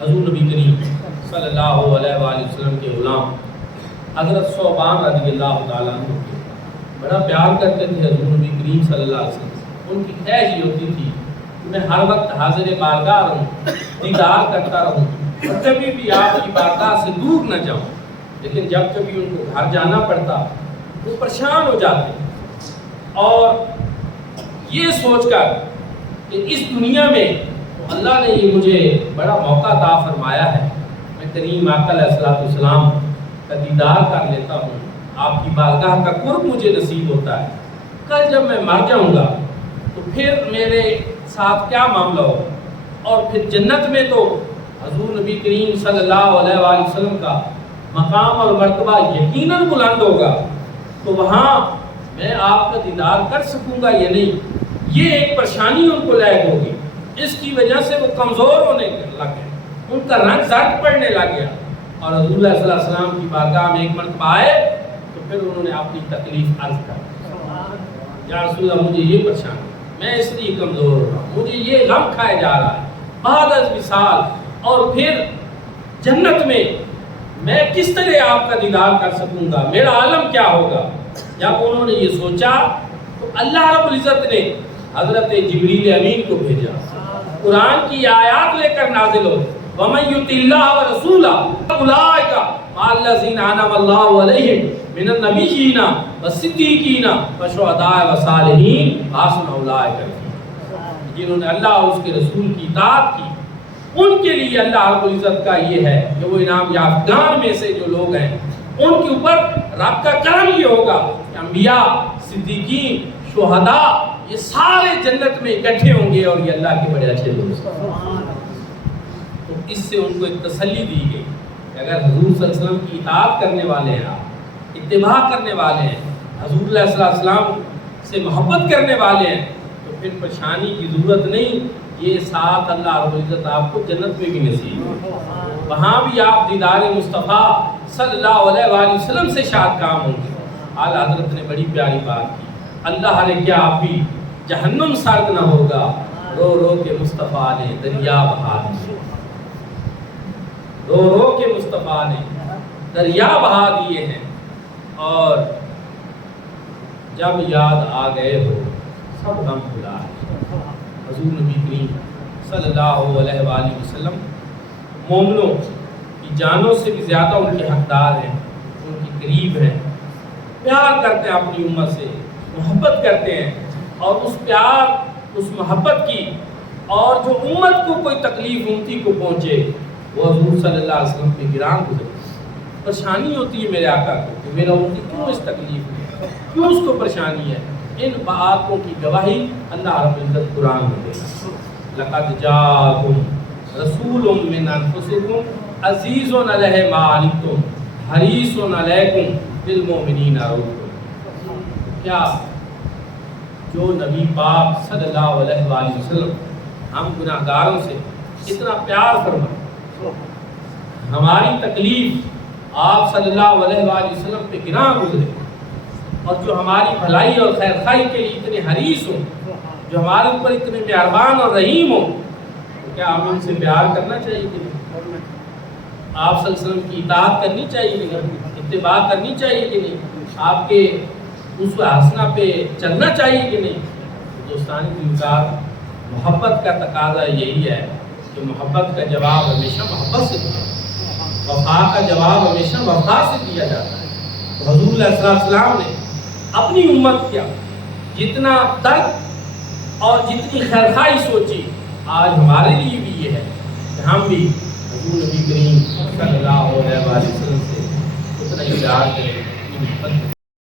حضور نبی کریم صلی اللہ علیہ وآلہ وسلم کے غلام حضرت ثوبان رضی اللہ تعالیٰ عنہ کے بڑا پیار کرتے تھے حضور نبی کریم صلی اللہ علیہ وسلم سے۔ ان کی خواہش یہ ہوتی تھی کہ میں ہر وقت حاضر بارگاہ رہوں، دیدار کرتا رہوں اور کبھی بھی آپ کی بارگاہ سے دور نہ جاؤں۔ لیکن جب کبھی ان کو گھر جانا پڑتا وہ پریشان ہو جاتے اور یہ سوچ کر کہ اس دنیا میں اللہ نے یہ مجھے بڑا موقع عطا فرمایا ہے، میں کریم آقا علیہ السلام کا دیدار کر لیتا ہوں، آپ کی بارگاہ کا قرب مجھے نصیب ہوتا ہے، کل جب میں مر جاؤں گا تو پھر میرے ساتھ کیا معاملہ ہو، اور پھر جنت میں تو حضور نبی کریم صلی اللہ علیہ وآلہ وسلم کا مقام اور مرتبہ یقیناً بلند ہوگا، تو وہاں میں آپ کا دیدار کر سکوں گا یا نہیں، یہ ایک پریشانی ان کو لاحق ہوگی۔ اس کی وجہ سے وہ کمزور ہونے لگ گئے، ان کا رنگ زرد پڑنے لگ گیا، اور حضور اللہ صلی اللہ علیہ وسلم کی بارگاہ میں ایک مرتبہ آئے تو پھر انہوں نے اپنی تکلیف عرض کر، یا رسول اللہ مجھے یہ پریشان، میں اس لیے کمزور ہو رہا ہوں، مجھے یہ غم کھائے جا رہا ہے بعد از وصال، اور پھر جنت میں میں کس طرح آپ کا دیدار کر سکوں گا، میرا عالم کیا ہوگا۔ جب انہوں نے یہ سوچا تو اللہ رب العزت نے حضرت جبریل امین کو بھیجا، قرآن کی آیات لے کر نازل ہو، وَمَن يُطِعِ اللَّهَ وَرَسُولَهُ أُولَٰئِكَ مَعَ الَّذِينَ أَنْعَمَ اللَّهُ عَلَيْهِم مِّنَ النَّبِيِّينَ وَالصِّدِّيقِينَ وَالشُّهَدَاءِ وَالصَّالِحِينَ وَحَسُنَ أُولَٰئِكَ رَفِيقًا۔ جنہوں نے اللہ اور اس کے رسول کی اطاعت کی، ان کے لیے اللہ رب العزت کا یہ ہے کہ وہ انعام یافتگان میں سے جو لوگ ہیں ان کے اوپر رب کا کرم یہ ہوگا کہ انبیاء، صدیقین، شہداء یہ سارے جنت میں اکٹھے ہوں گے، اور یہ اللہ کے بڑے اچھے دوست ہیں۔ تو اس سے ان کو ایک تسلی دی گئی کہ اگر حضور صلی اللہ علیہ وسلم کی اطاعت کرنے والے ہیں، آپ اتباع کرنے والے ہیں، حضور اللہ صلی اللہ علیہ وسلم سے محبت کرنے والے ہیں، تو پھر پریشانی کی ضرورت نہیں، یہ ساتھ اللہ رب العزت آپ کو جنت میں بھی نصیب، وہاں بھی آپ دیدار مصطفیٰ صلی اللہ علیہ وآلہ وسلم سے شاد کام ہوں گے۔ اعلیٰ حضرت نے بڑی پیاری بات کی، اللہ نے کیا آپ بھی جہنم سرد نہ ہوگا، رو رو کے مصطفیٰ نے دریا بہا دیے، رو رو کے مصطفیٰ نے دریا بہا دیے ہیں، اور جب یاد آ گئے ہو سب غم بھلا ہے۔ حضور نبی کریم صلی اللہ علیہ وآلہ وسلم مومنوں کی جانوں سے بھی زیادہ ان کے حقدار ہیں، ان کے قریب ہیں، پیار کرتے ہیں اپنی امت سے، محبت کرتے ہیں، اور اس پیار، اس محبت کی، اور جو امت کو کوئی تکلیف امتی کو پہنچے وہ حضور صلی اللہ علیہ وسلم پہ گران گزرے۔ پریشانی ہوتی ہے میرے آقا کو کہ میرا امتی کیوں اس تکلیف میں، کیوں اس کو پریشانی ہے، ان باتوں کی گواہی اللہ رب العزت قرآن میں دے گا۔ لَقَدْ جَاءَكُمْ رَسُولٌ مِّنْ أَنفُسِكُمْ عَزِيزٌ عَلَيْهِ مَا عَنِتُّمْ حَرِيصٌ عَلَيْكُمْ بِالْمُؤْمِنِينَ رَءُوفٌ۔ کیا جو نبی پاک صلی اللہ علیہ وآلہ وسلم ہم گناہ گاروں سے اتنا پیار فرمائے، ہماری تکلیف آپ صلی اللہ علیہ وآلہ وسلم پہ گراں گزرے، اور جو ہماری بھلائی اور خیر خواہی کے لیے اتنے حریص ہوں، جو ہمارے اوپر اتنے مہربان اور رحیم ہوں، تو کیا ہم ان سے پیار کرنا چاہیے کہ نہیں؟ آپ صلی اللہ علیہ وسلم کی اطاعت کرنی چاہیے کہ نہیں؟ اتباع کرنی چاہیے کہ نہیں؟ آپ کے اسوہ حسنہ پہ چلنا چاہیے کہ نہیں؟ دوستانی انکار محبت کا تقاضا یہی ہے کہ محبت کا جواب ہمیشہ محبت سے دیا، وفا کا جواب ہمیشہ وفا سے دیا جاتا ہے۔ تو حضور علیہ السلام نے اپنی امت کیا جتنا درد اور جتنی خیرخواہی سوچی، آج ہمارے لیے بھی یہ ہے کہ ہم بھی حضور نبی کریم صلی اللہ علیہ وسلم سے اتنا ہی پیار کریں،